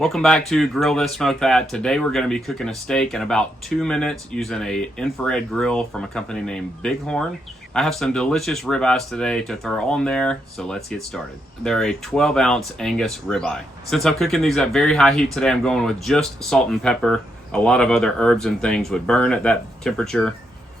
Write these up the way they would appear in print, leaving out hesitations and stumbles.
Welcome back to Grill This Smoke That. Today we're going to be cooking a steak in about 2 minutes using a infrared grill from a company named Bighorn. I have some delicious ribeyes today to throw on there, so let's get started. They're a 12-ounce Angus ribeye. Since I'm cooking these at very high heat today, I'm going with just salt and pepper. A lot of other herbs and things would burn at that temperature,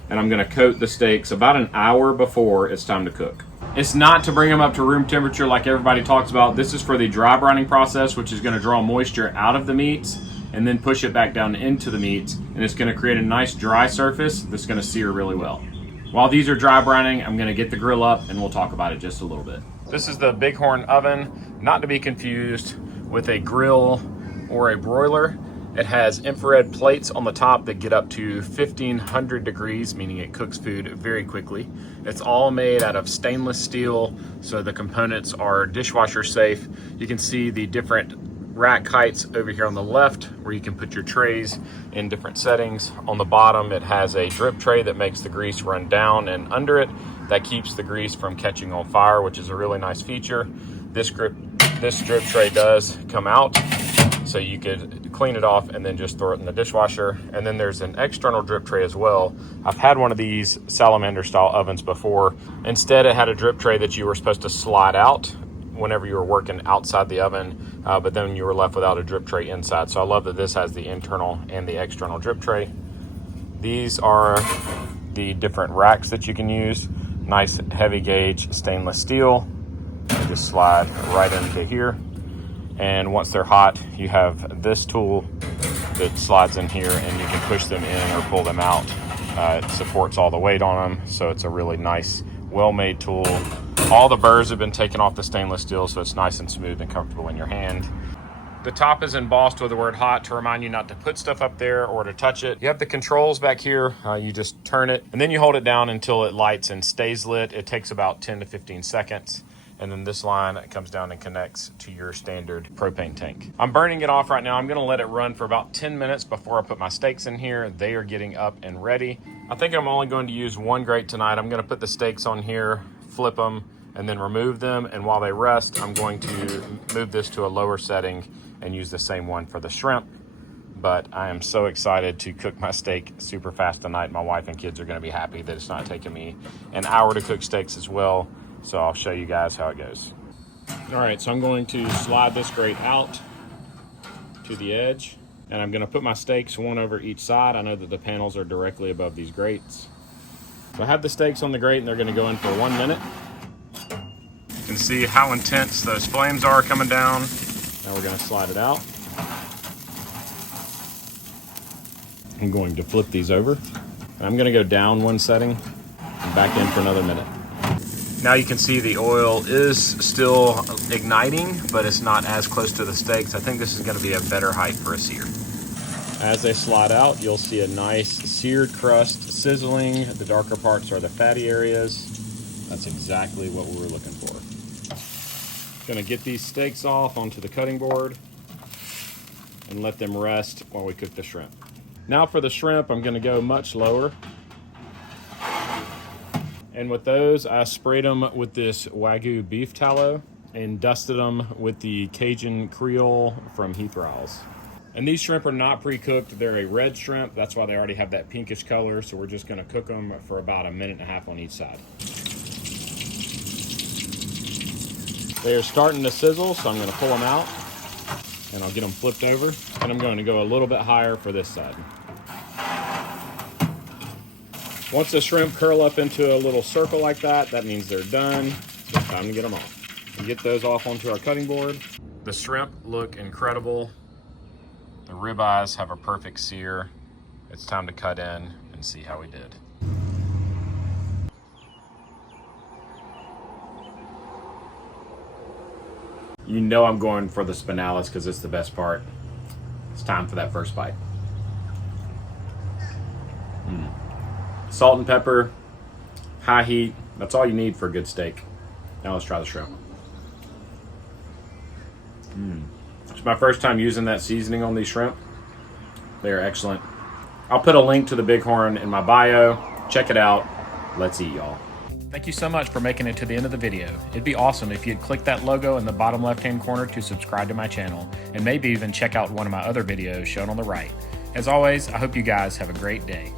and I'm going to coat the steaks about an hour before it's time to cook. It's not to bring them up to room temperature like everybody talks about. This is for the dry brining process, which is going to draw moisture out of the meats and then push it back down into the meats, and it's going to create a nice dry surface that's going to sear really well. While these are dry brining, I'm going to get the grill up and we'll talk about it just a little bit. This is the Bighorn oven, not to be confused with a grill or a broiler. It has infrared plates on the top that get up to 1500 degrees, meaning it cooks food very quickly. It's all made out of stainless steel, so the components are dishwasher safe. You can see the different rack heights over here on the left where you can put your trays in different settings. On the bottom, it has a drip tray that makes the grease run down and under it. That keeps the grease from catching on fire, which is a really nice feature. This drip tray does come out, so you could clean it off and then just throw it in the dishwasher. And then there's an external drip tray as well. I've had one of these salamander style ovens before. Instead, it had a drip tray that you were supposed to slide out whenever you were working outside the oven, but then you were left without a drip tray inside. So I love that this has the internal and the external drip tray. These are the different racks that you can use. Nice heavy gauge stainless steel. You just slide right into here. And once they're hot, you have this tool that slides in here and you can push them in or pull them out. It supports all the weight on them, so it's a really nice, well-made tool. All the burrs have been taken off the stainless steel, so it's nice and smooth and comfortable in your hand. The top is embossed with the word hot to remind you not to put stuff up there or to touch it. You have the controls back here. You just turn it and then you hold it down until it lights and stays lit. It takes about 10 to 15 seconds. And then this line comes down and connects to your standard propane tank. I'm burning it off right now. I'm gonna let it run for about 10 minutes before I put my steaks in here. They are getting up and ready. I think I'm only going to use one grate tonight. I'm gonna put the steaks on here, flip them, and then remove them. And while they rest, I'm going to move this to a lower setting and use the same one for the shrimp. But I am so excited to cook my steak super fast tonight. My wife and kids are gonna be happy that it's not taking me an hour to cook steaks as well. So I'll show you guys how it goes. All right, so I'm going to slide this grate out to the edge, and I'm gonna put my steaks one over each side. I know that the panels are directly above these grates. So I have the steaks on the grate and they're gonna go in for 1 minute. You can see how intense those flames are coming down. Now we're gonna slide it out. I'm going to flip these over. And I'm gonna go down one setting and back in for another minute. Now you can see the oil is still igniting, but it's not as close to the steaks. I think this is gonna be a better height for a sear. As they slide out, you'll see a nice seared crust sizzling. The darker parts are the fatty areas. That's exactly what we were looking for. Gonna get these steaks off onto the cutting board and let them rest while we cook the shrimp. Now for the shrimp, I'm gonna go much lower. And with those, I sprayed them with this Wagyu beef tallow and dusted them with the Cajun Creole from Heathrow's. And these shrimp are not pre-cooked. They're a red shrimp. That's why they already have that pinkish color. So we're just gonna cook them for about 1.5 minutes on each side. They are starting to sizzle, so I'm gonna pull them out and I'll get them flipped over. And I'm going to go a little bit higher for this side. Once the shrimp curl up into a little circle like that, that means they're done. So it's time to get them off. And get those off onto our cutting board. The shrimp look incredible. The ribeyes have a perfect sear. It's time to cut in and see how we did. You know I'm going for the spinalis because it's the best part. It's time for that first bite. Salt and pepper, high heat. That's all you need for a good steak. Now let's try the shrimp. It's my first time using that seasoning on these shrimp. They are excellent. I'll put a link to the Bighorn in my bio. Check it out. Let's eat, y'all. Thank you so much for making it to the end of the video. It'd be awesome if you'd click that logo in the bottom left-hand corner to subscribe to my channel, and maybe even check out one of my other videos shown on the right. As always, I hope you guys have a great day.